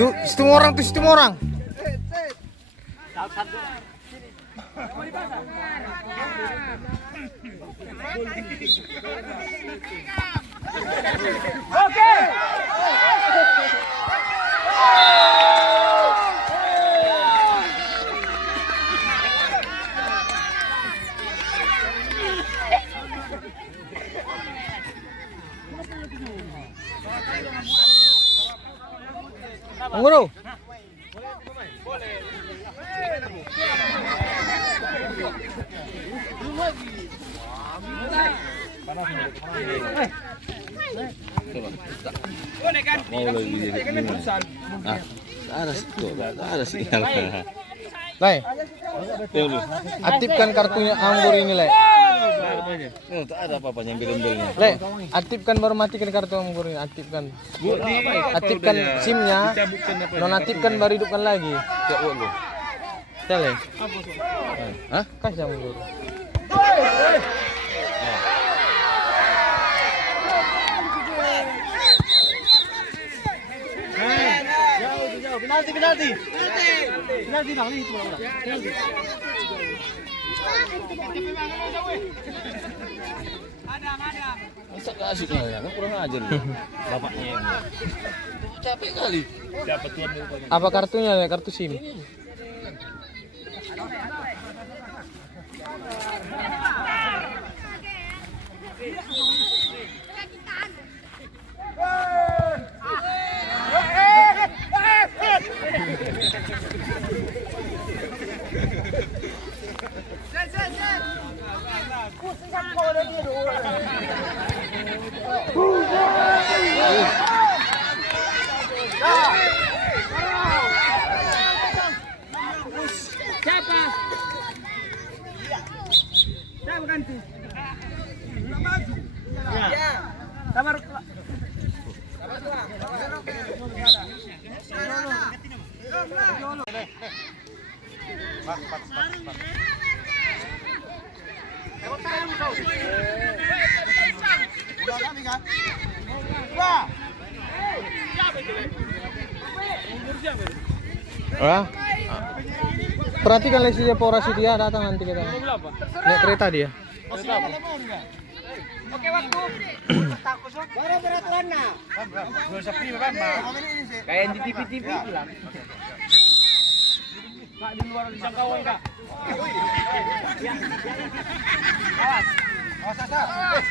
Situ orang tuh, situ orang. Oke. Guru. Ada sinyal. Lai. Aktifkan kartunya Anggur ini, Lai. Tak ada apa-apa yang biru-birunya. Le, aktifkan baru matikan kartu Anggur ini, aktifkan. Aktifkan SIM-nya. Nonaktifkan baru hidupkan lagi. Cek lu. Tele. Hah? Kasih Anggur. Penalti. Penalti bang, itu bang. Penalti. Masa gak asik lah ya, kan kurang ajar lu. Bapaknya ini. Capek kali. Dapat tuan dulu. Apa kartunya, Le? Kartu SIM. Siapa? Siapa ganti? Maju. Ya. Sabar. Wah. Perhatikan lesi dia porasi dia datang nanti kita. Naik kereta dia. Oke waktu. Baru peraturan nah. Kayak di TV bilang. Kak di luar jangkauan kak. Awas. Awas.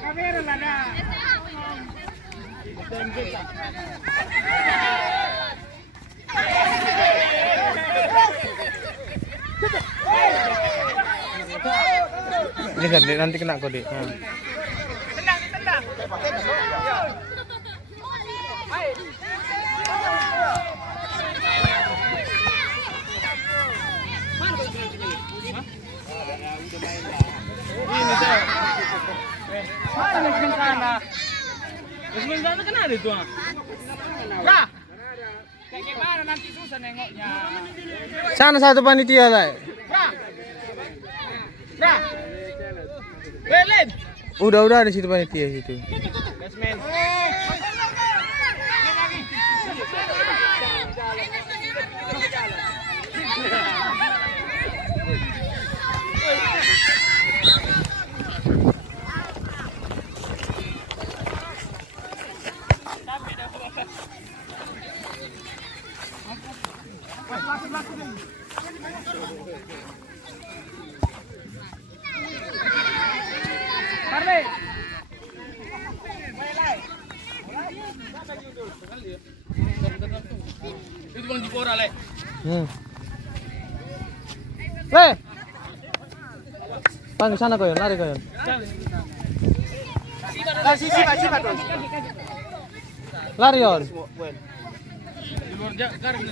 Kamera mana? Ini kan nanti kena kode. Tendang. Ini saya. Mana sana? Sebenarnya kan ada itu. Nah. Kayak gimana nanti susah nengoknya. Sana satu panitia, Le. Nah. Belin. Udah di situ panitia situ. Basement. Parle. Itu Bang Dipora, Le. Le. Bang, ke sana kau, lari kau. Siapa tuh? Lari, Yon. Di luar garis.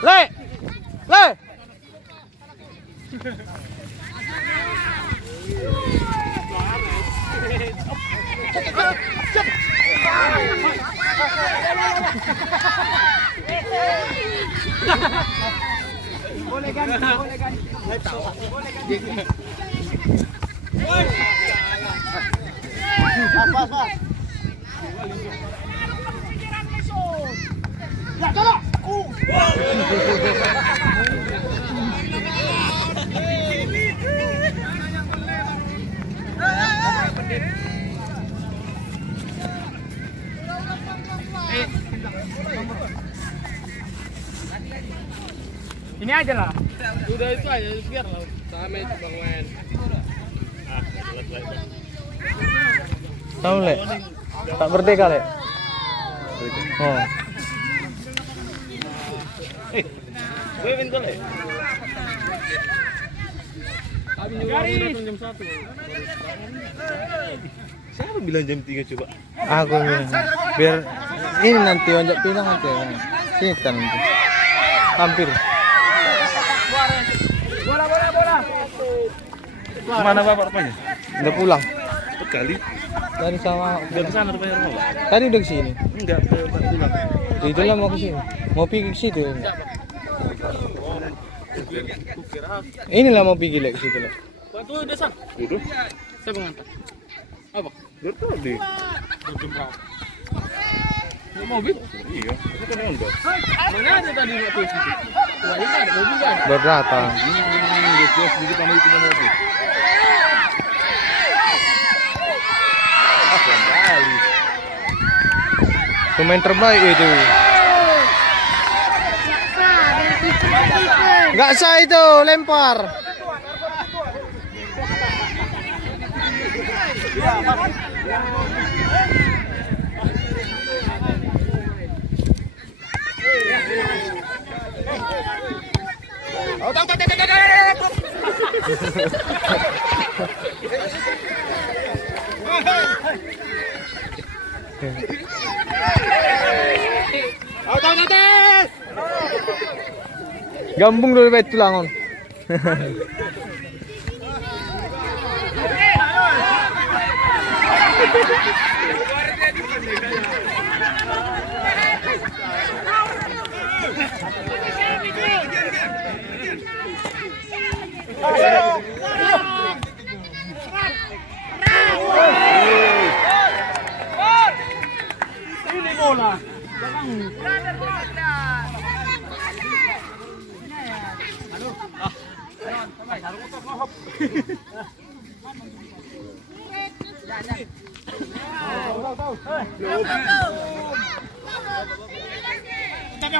Le. Boleh ganti, boleh ganti. Boleh ganti. Pas, pas. Ya, tolong. Ini aja lah. Udah itu aja, biar lah. Sama itu Bang Wen. Tahu le? Tak merdeka le? Oh. Gue minta le. Garis. Jam 1. Siapa bilang jam 3 coba? Aku bilang. Biar ini nanti onjak pinang nanti. Sini kan nanti. Hampir. Bola. Mana bapak rupanya? Udah pulang. Sekali. Dari sama. Udah ke sana rupanya rumah. Tadi udah ke sini. Enggak, ke pulang. Itu lah mau ke sini. Mau pergi ke situ. Inilah mau pergi lagi ke situ lah. Bantu desa. Udah. Saya mengantar. Apa? Udah tadi. Mobil? Iya, itu kan enggak. Mana ada tadi waktu itu? Wah, ini ada mobil kan? Berdatang. Dia sedikit sama itu mobil. Kali. Pemain terbaik itu. Gak sah itu, lempar. Gambung dulu bet tulangon. Ini bola. Jangan